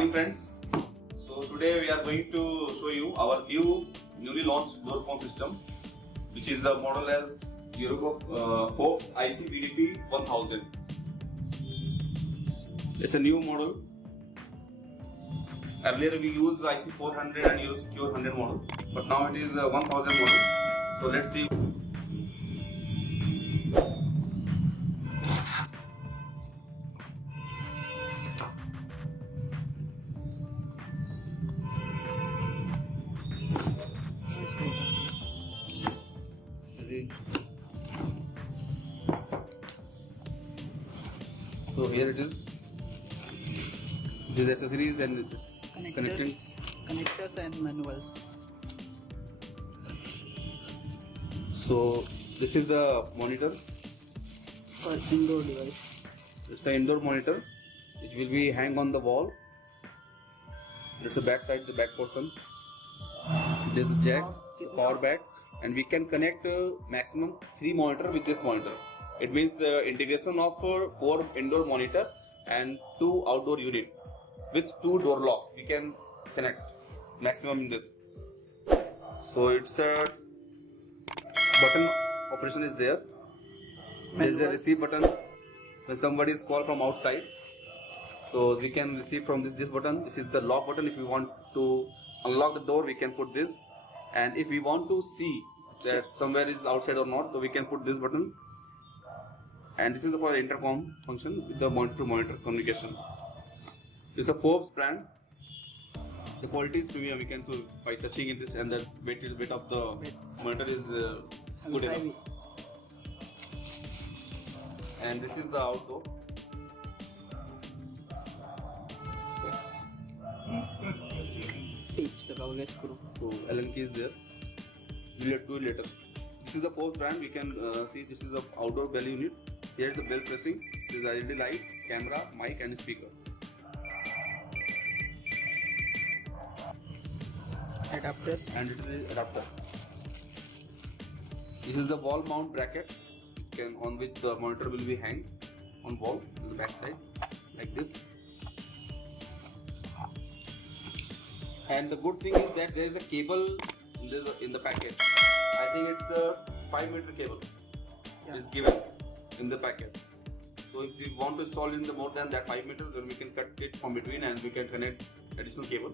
morning friends. So today we are going to show you our newly launched door phone system, which is the model as Forbes IC 1000. It's a new model. Earlier we used IC 400 and Eurosecure 100 model, but now it is a 1000 model. So let's see. So here it is. This is accessories and it's connectors and manuals. So this is the monitor For indoor device. It's the indoor monitor which will be hang on the wall. That's the back side, the back portion. There's the jack, the power back, and we can connect maximum 3 monitor with this monitor. It means the integration of 4 indoor monitor and 2 outdoor unit with 2 door lock. We can connect maximum in this. So it's a button operation is there. There's a receive button when somebody is called from outside. So we can receive from this button. This is the lock button. If we want to unlock the door, we can put this. And if we want to see that somewhere is outside or not, so we can put this button. And this is for intercom function with the monitor to monitor communication. This is a Forbes brand. The quality is premium. We can so by touching it this and the weight of the monitor is good enough. And this is the outdoor. So Allen key is there. We'll do it later. This is the Forbes brand. We can see this is the outdoor bell unit. Here is the bell pressing. This is LED light, camera, mic, and speaker. Adapters. And it is the adapter. This is the wall mount bracket. On which the monitor will be hanged on wall on the back side like this. And the good thing is that there is a cable in the packet. I think it's a 5-meter cable is given in the packet. So if we want to install in the more than that 5 meter, then we can cut it from between and we can connect additional cable.